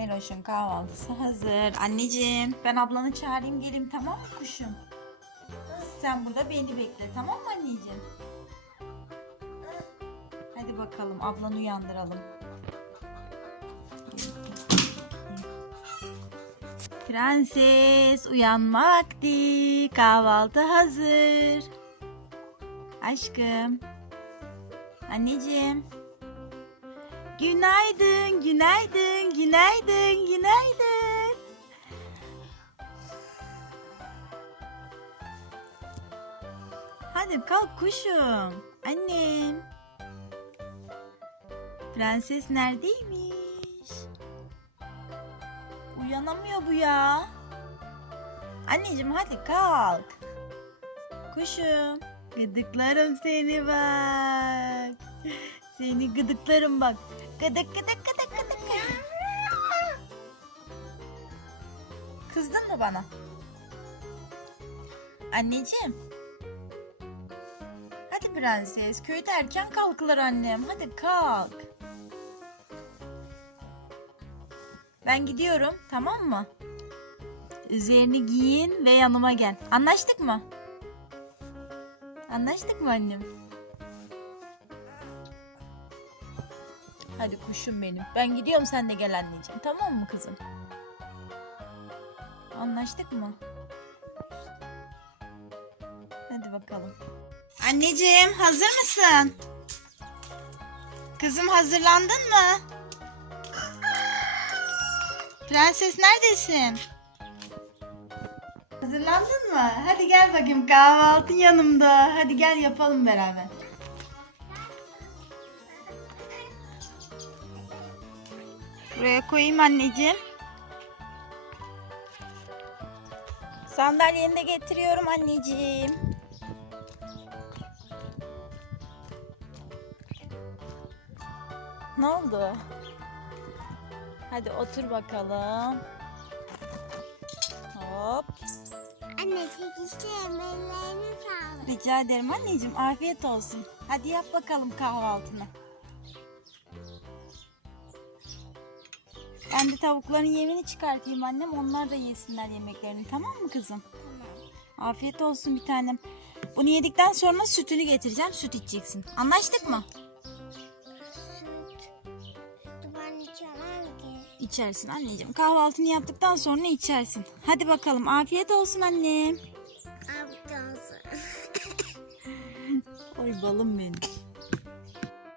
Meloş'un kahvaltısı hazır. Anneciğim ben ablanı çağırayım geleyim tamam mı kuşum? Sen burada beni bekle tamam mı anneciğim? Hadi bakalım ablanı uyandıralım. Prenses uyanma vakti. Kahvaltı hazır. Aşkım. Anneciğim. Günaydın, günaydın, günaydın, günaydın. Hadi kalk kuşum. Annem. Prenses neredeymiş? Uyanamıyor bu ya. Anneciğim hadi kalk. Kuşum. Gıdıklarım seni bak. Seni gıdıklarım bak. Gıdık gıdık gıdık gıdık. Kızdın mı bana? Anneciğim. Hadi prenses. Köyde erken kalkılır annem. Hadi kalk. Ben gidiyorum. Tamam mı? Üzerini giyin ve yanıma gel. Anlaştık mı? Anlaştık mı annem? Hadi kuşum benim. Ben gidiyorum sen de gel anneciğim. Tamam mı kızım? Anlaştık mı? Hadi bakalım. Anneciğim hazır mısın? Kızım hazırlandın mı? Prenses neredesin? Hazırlandın mı? Hadi gel bakayım kahvaltı yanımda. Hadi gel yapalım beraber. Buraya koyayım anneciğim. Sandalyeni de getiriyorum anneciğim. Ne oldu? Hadi otur bakalım. Hop. Anne çekiştirme ellerine sağlık. Rica ederim anneciğim. Afiyet olsun. Hadi yap bakalım kahvaltını. Ben de tavukların yemini çıkartayım annem. Onlar da yesinler yemeklerini. Tamam mı kızım? Tamam. Afiyet olsun bir tanem. Bunu yedikten sonra sütünü getireceğim. Süt içeceksin. Anlaştık mı? Süt. Sütü ben içemem ki. İçersin anneciğim. Kahvaltını yaptıktan sonra içersin. Hadi bakalım. Afiyet olsun annem. Abi dansı. Oy balım benim.